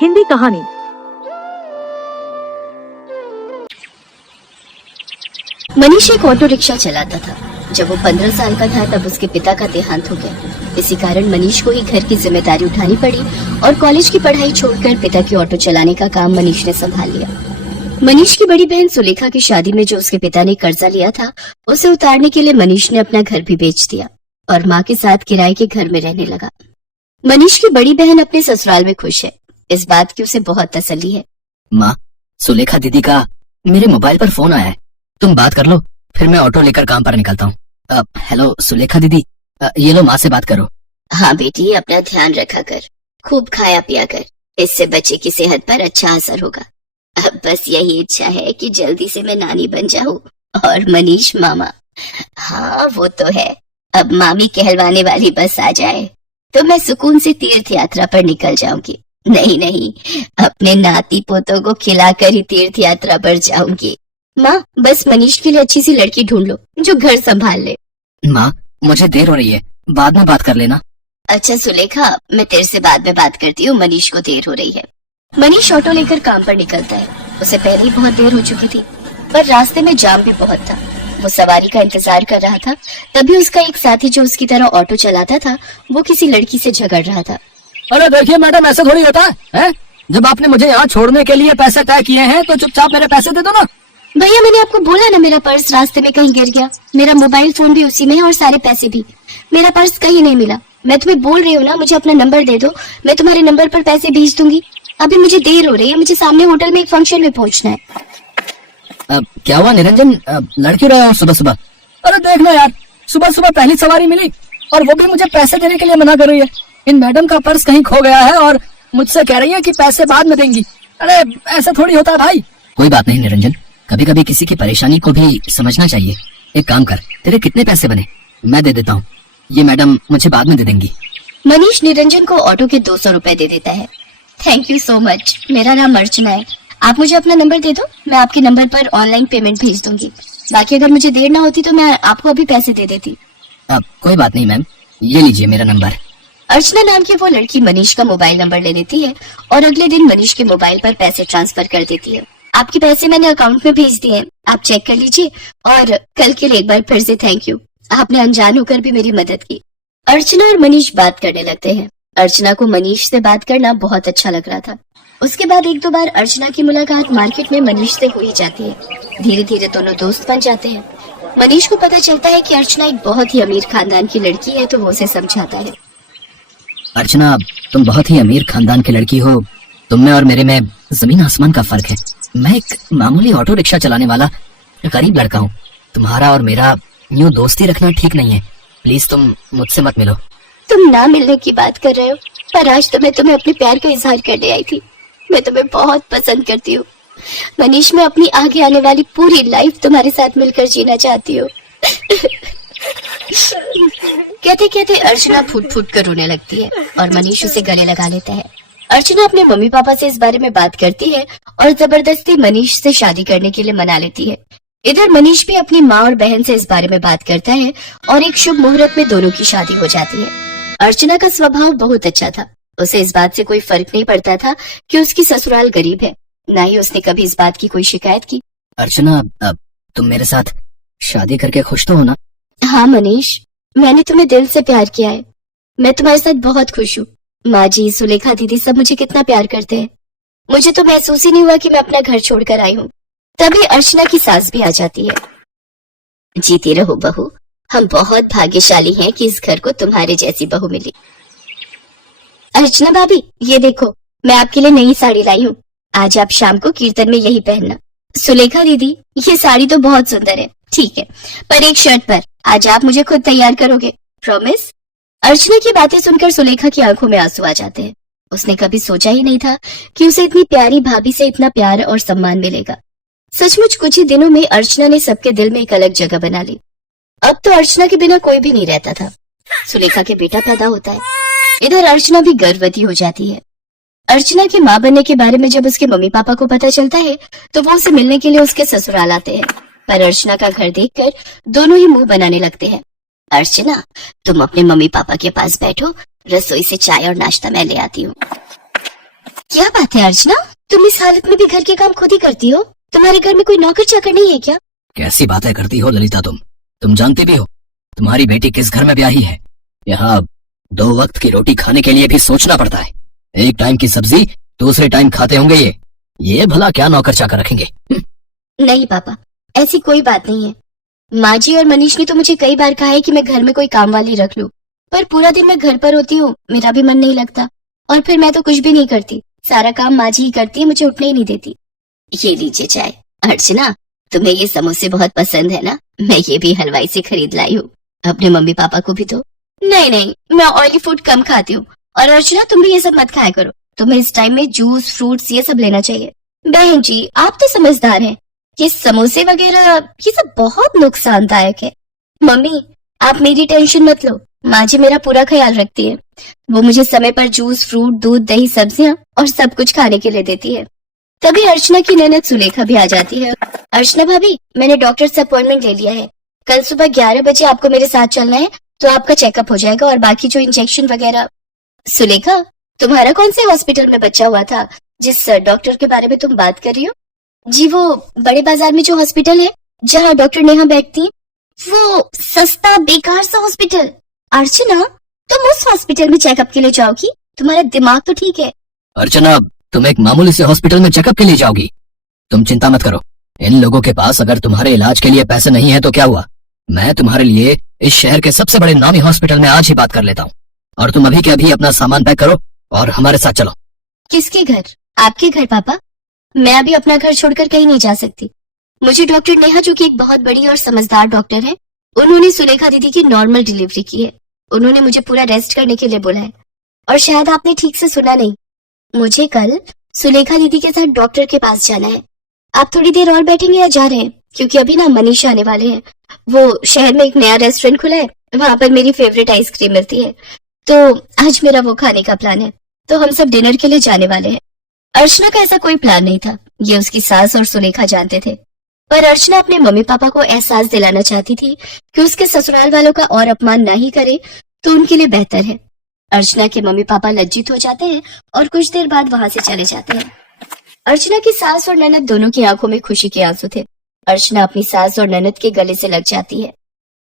हिंदी कहानी। मनीष एक auto rickshaw चलाता था। जब वो 15 साल का था तब उसके पिता का देहांत हो गया। इसी कारण मनीष को ही घर की जिम्मेदारी उठानी पड़ी और कॉलेज की पढ़ाई छोड़कर पिता की ऑटो चलाने का काम मनीष ने संभाल लिया। मनीष की बड़ी बहन सुलेखा की शादी में जो उसके पिता ने कर्जा लिया था, उसे उतारने के लिए मनीष ने अपना घर भी बेच दिया और माँ के साथ किराए के घर में रहने लगा। मनीष की बड़ी बहन अपने ससुराल में खुश है। इस बात की उसे बहुत तसल्ली है। माँ, सुलेखा दीदी का मेरे मोबाइल पर फोन आया है, तुम बात कर लो, फिर मैं ऑटो लेकर काम पर निकलता हूँ। हेलो सुलेखा दीदी, ये लो माँ से बात करो। हाँ बेटी, अपना ध्यान रखा कर, खूब खाया पिया कर, इससे बच्चे की सेहत पर अच्छा असर होगा। अब बस यही इच्छा है कि जल्दी से मैं नानी बन जाऊं और मनीष मामा। हाँ वो तो है, अब मामी कहलवाने वाली बस आ जाए तो मैं सुकून से तीर्थ यात्रा पर निकल जाऊंगी। नहीं, अपने नाती पोतों को खिलाकर ही तीर्थ यात्रा पर जाऊंगी। माँ, बस मनीष के लिए अच्छी सी लड़की ढूंढ लो जो घर संभाल ले। माँ, मुझे देर हो रही है, बाद में बात कर लेना। अच्छा सुलेखा, मैं तेरे से बाद में बात करती हूँ, मनीष को देर हो रही है। मनीष ऑटो लेकर काम पर निकलता है। उसे पहले ही बहुत देर हो चुकी थी, पर रास्ते में जाम भी बहुत था। वो सवारी का इंतजार कर रहा था, तभी उसका एक साथी जो उसकी तरह ऑटो चलाता था, वो किसी लड़की से झगड़ रहा था। अरे देखिए मैडम, ऐसा थोड़ी होता है? जब आपने मुझे यहाँ छोड़ने के लिए पैसे तय किए हैं तो चुपचाप मेरे पैसे दे दो ना। भैया, मैंने आपको बोला ना, मेरा पर्स रास्ते में कहीं गिर गया। मेरा मोबाइल फोन भी उसी में है और सारे पैसे भी। मेरा पर्स कहीं नहीं मिला। मैं तुम्हें बोल रही हूँ ना, मुझे अपना नंबर दे दो, मैं तुम्हारे नंबर पर पैसे भेज दूंगी। अभी मुझे देर हो रही है, मुझे सामने होटल में एक फंक्शन में पहुंचना है। क्या हुआ निरंजन, लड़की रहे हो सुबह सुबह? अरे देखना यार, सुबह सुबह पहली सवारी मिली और वो भी मुझे पैसे देने के लिए मना कर रही है। इन मैडम का पर्स कहीं खो गया है और मुझसे कह रही है कि पैसे बाद में देंगी। अरे ऐसा थोड़ी होता है भाई। कोई बात नहीं निरंजन, कभी कभी किसी की परेशानी को भी समझना चाहिए। एक काम कर, तेरे कितने पैसे बने मैं दे देता हूँ, ये मैडम मुझे बाद में दे देंगी। मनीष निरंजन को ऑटो के 200 रुपए दे देता है। थैंक यू सो मच, मेरा नाम अर्चना है। आप मुझे अपना नंबर दे दो, मैं आपके नंबर पर ऑनलाइन पेमेंट भेज दूंगी। बाकी अगर मुझे देर ना होती तो मैं आपको अभी पैसे दे देती। कोई बात नहीं मैम, ये लीजिए मेरा नंबर। अर्चना नाम की वो लड़की मनीष का मोबाइल नंबर ले लेती है और अगले दिन मनीष के मोबाइल पर पैसे ट्रांसफर कर देती है। आपके पैसे मैंने अकाउंट में भेज दिए हैं, आप चेक कर लीजिए। और कल के लिए एक बार फिर से थैंक यू, आपने अनजान होकर भी मेरी मदद की। अर्चना और मनीष बात करने लगते हैं। अर्चना को मनीष से बात करना बहुत अच्छा लग रहा था। उसके बाद एक दो बार अर्चना की मुलाकात मार्केट में मनीष से हो ही जाती है। धीरे धीरे दोनों दोस्त बन जाते हैं। मनीष को पता चलता है कि अर्चना एक बहुत ही अमीर खानदान की लड़की है, तो वो उसे समझाता है। अर्चना, तुम बहुत ही अमीर खानदान की लड़की हो, तुम में और मेरे में जमीन आसमान का फर्क है। मैं एक मामूली ऑटो रिक्शा चलाने वाला गरीब लड़का हूँ। तुम्हारा और मेरा यूं दोस्ती रखना ठीक नहीं है, प्लीज तुम मुझसे मत मिलो। तुम ना मिलने की बात कर रहे हो, पर आज तो मैं तुम्हें अपने प्यार का इजहार करने आई थी। मैं तुम्हें बहुत पसंद करती हूँ मनीष, मैं अपनी आगे आने वाली पूरी लाइफ तुम्हारे साथ मिलकर जीना चाहती हूँ। कहते कहते अर्चना फूट फूट कर रोने लगती है और मनीष उसे गले लगा लेता है। अर्चना अपने मम्मी पापा से इस बारे में बात करती है और जबरदस्ती मनीष से शादी करने के लिए मना लेती है। इधर मनीष भी अपनी माँ और बहन से इस बारे में बात करता है और एक शुभ मुहूर्त में दोनों की शादी हो जाती है। अर्चना का स्वभाव बहुत अच्छा था। उसे इस बात से कोई फर्क नहीं पड़ता था कि उसकी ससुराल गरीब है, ना ही उसने कभी इस बात की कोई शिकायत की। अर्चना, तुम मेरे साथ शादी करके खुश तो हो ना? हाँ मनीष, मैंने तुम्हें दिल से प्यार किया है। मैं तुम्हारे साथ बहुत खुश हूँ। माँ जी, सुलेखा दीदी सब मुझे कितना प्यार करते हैं। मुझे तो महसूस ही नहीं हुआ कि मैं अपना घर छोड़कर आई हूँ। तभी अर्चना की सास भी आ जाती है। जीती रहो बहू, हम बहुत भाग्यशाली हैं कि इस घर को तुम्हारे जैसी बहू मिली। अर्चना भाभी, ये देखो, मैं आपके लिए नई साड़ी लाई हूँ। आज आप शाम को कीर्तन में यही पहनना। सुलेखा दीदी, ये साड़ी तो बहुत सुंदर है, ठीक है, पर एक शर्त पर, आज आप मुझे खुद तैयार करोगे, प्रॉमिस? अर्चना की बातें सुनकर सुलेखा की आंखों में आंसू आ जाते हैं। उसने कभी सोचा ही नहीं था कि उसे इतनी प्यारी भाभी से इतना प्यार और सम्मान मिलेगा। सचमुच कुछ ही दिनों में अर्चना ने सबके दिल में एक अलग जगह बना ली। अब तो अर्चना के बिना कोई भी नहीं रहता था। सुलेखा के बेटा पैदा होता है। इधर अर्चना भी गर्भवती हो जाती है। अर्चना की माँ बनने के बारे में जब उसके मम्मी पापा को पता चलता है तो वो उसे मिलने के लिए उसके ससुराल आते हैं, पर अर्चना का घर देखकर दोनों ही मुंह बनाने लगते हैं। अर्चना, तुम अपने मम्मी पापा के पास बैठो, रसोई से चाय और नाश्ता मैं ले आती हूँ। क्या बात है अर्चना, तुम इस हालत में भी घर के काम खुद ही करती हो? तुम्हारे घर में कोई नौकर चाकर नहीं है क्या? कैसी बातें करती हो ललिता तुम जानती भी हो तुम्हारी बेटी किस घर में ब्याही है। यहाँ 2 वक्त की रोटी खाने के लिए भी सोचना पड़ता है। एक टाइम की सब्जी दूसरे टाइम खाते होंगे ये भला क्या नौकर चाकर रखेंगे? नहीं पापा, ऐसी कोई बात नहीं है। माँ जी और मनीष ने तो मुझे कई बार कहा है कि मैं घर में कोई काम वाली रख लूं, पर पूरा दिन मैं घर पर होती हूँ, मेरा भी मन नहीं लगता, और फिर मैं तो कुछ भी नहीं करती, सारा काम माँ जी ही करती है, मुझे उठने ही नहीं देती। ये लीजिए चाय। अर्चना, तुम्हें ये समोसे बहुत पसंद है ना? मैं ये भी हलवाई से खरीद लाई हूँ, अपने मम्मी पापा को भी दो। नहीं नहीं, मैं ऑयली फूड कम खाती हूँ। और अर्चना, तुम भी ये सब मत खाया करो, तुम्हें इस टाइम में जूस फ्रूट्स ये सब लेना चाहिए। बहन जी, आप तो समझदार हैं, ये समोसे वगैरह ये सब बहुत नुकसानदायक है। मम्मी, आप मेरी टेंशन मत लो, माँ जी मेरा पूरा ख्याल रखती है। वो मुझे समय पर जूस फ्रूट दूध दही सब्जियां और सब कुछ खाने के लिए देती है। तभी अर्चना की ननद सुलेखा भी आ जाती है। अर्चना भाभी, मैंने डॉक्टर से अपॉइंटमेंट ले लिया है, कल सुबह 11 बजे आपको मेरे साथ चलना है, तो आपका चेकअप हो जाएगा और बाकी जो इंजेक्शन वगैरह। सुलेखा, तुम्हारा कौन से हॉस्पिटल में बच्चा हुआ था जिस डॉक्टर के बारे में तुम बात कर रही हो? जी, वो बड़े बाजार में जो हॉस्पिटल है जहाँ डॉक्टर नेहा बैठती है, वो सस्ता बेकार सा हॉस्पिटल। अर्चना, तुम उस हॉस्पिटल में चेकअप के लिए जाओगी? तुम्हारा दिमाग तो ठीक है। अर्चना, तुम एक मामूली से हॉस्पिटल में चेकअप के लिए जाओगी? तुम चिंता मत करो, इन लोगों के पास अगर तुम्हारे इलाज के लिए पैसे नहीं है तो क्या हुआ, मैं तुम्हारे लिए इस शहर के सबसे बड़े नामी हॉस्पिटल में आज ही बात कर लेता हूँ। और तुम अभी के अभी अपना सामान पैक करो और हमारे साथ चलो। किसके घर? आपके घर पापा। मैं अभी अपना घर छोड़कर कहीं नहीं जा सकती। मुझे डॉक्टर नेहा, जो कि एक बहुत बड़ी और समझदार डॉक्टर है, उन्होंने सुलेखा दीदी की नॉर्मल डिलीवरी की है। उन्होंने मुझे पूरा रेस्ट करने के लिए बोला है। और शायद आपने ठीक से सुना नहीं, मुझे कल सुलेखा दीदी के साथ डॉक्टर के पास जाना है। आप थोड़ी देर और बैठेंगे या जा रहे हैं? क्योंकि अभी ना मनीष आने वाले हैं। वो शहर में एक नया रेस्टोरेंट खुला है, वहां पर मेरी फेवरेट आइसक्रीम मिलती है, तो आज मेरा वो खाने का प्लान है, तो हम सब डिनर के लिए जाने वाले हैं। अर्चना का ऐसा कोई प्लान नहीं था, ये उसकी सास और सुलेखा जानते थे, पर अर्चना अपने मम्मी पापा को एहसास दिलाना चाहती थी कि उसके ससुराल वालों का और अपमान ना ही करे तो उनके लिए बेहतर है। अर्चना के मम्मी पापा लज्जित हो जाते हैं और कुछ देर बाद वहां से चले जाते हैं। अर्चना की सास और ननद दोनों की आंखों में खुशी के आंसू थे। अर्चना अपनी सास और ननद के गले से लग जाती है।